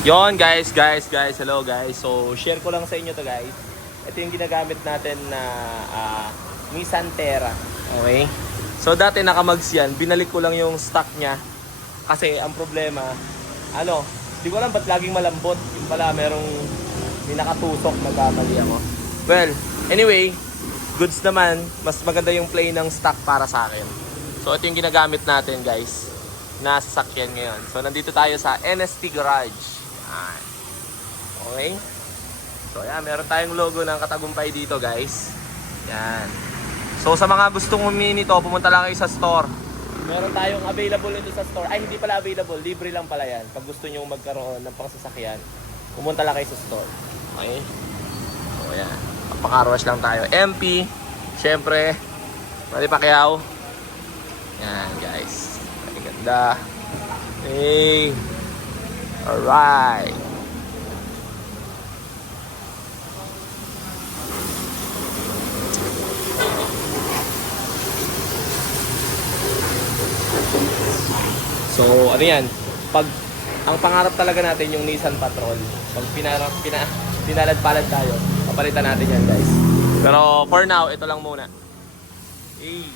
Yon guys, hello guys. So, share ko lang sa inyo to guys. Ito yung ginagamit natin na Nissan Terra. Okay? So, dati nakamags yan. Binalik ko lang yung stock niya. Kasi, ang problema, di ko alam ba't laging malambot. Yung pala, may nakatusok, nagkamali ako. Well, anyway, goods naman. Mas maganda yung play ng stock para sa akin. So, ito yung ginagamit natin guys. Na sasakyan ngayon. So, nandito tayo sa NST Garage. Yan. Okay? So, yan. Meron tayong logo ng Katagumpay dito, guys. Yan. So, sa mga gustong humini nito, pumunta lang kayo sa store. Meron tayong available nito sa store. Ay, hindi pala available. Libre lang pala yan. Pag gusto nyo magkaroon ng pangsasakyan, pumunta lang kayo sa store. Okay? So, yan. Pang-carwash lang tayo. MP. Siyempre. Manny Pacquiao. Yan, guys. Ang ganda. Hey. Alright. So, ano yan? Pag ang pangarap talaga natin yung Nissan Patrol. Pag pinalad-palad tayo, papalitan natin yan, guys. Pero for now, ito lang muna. Hey.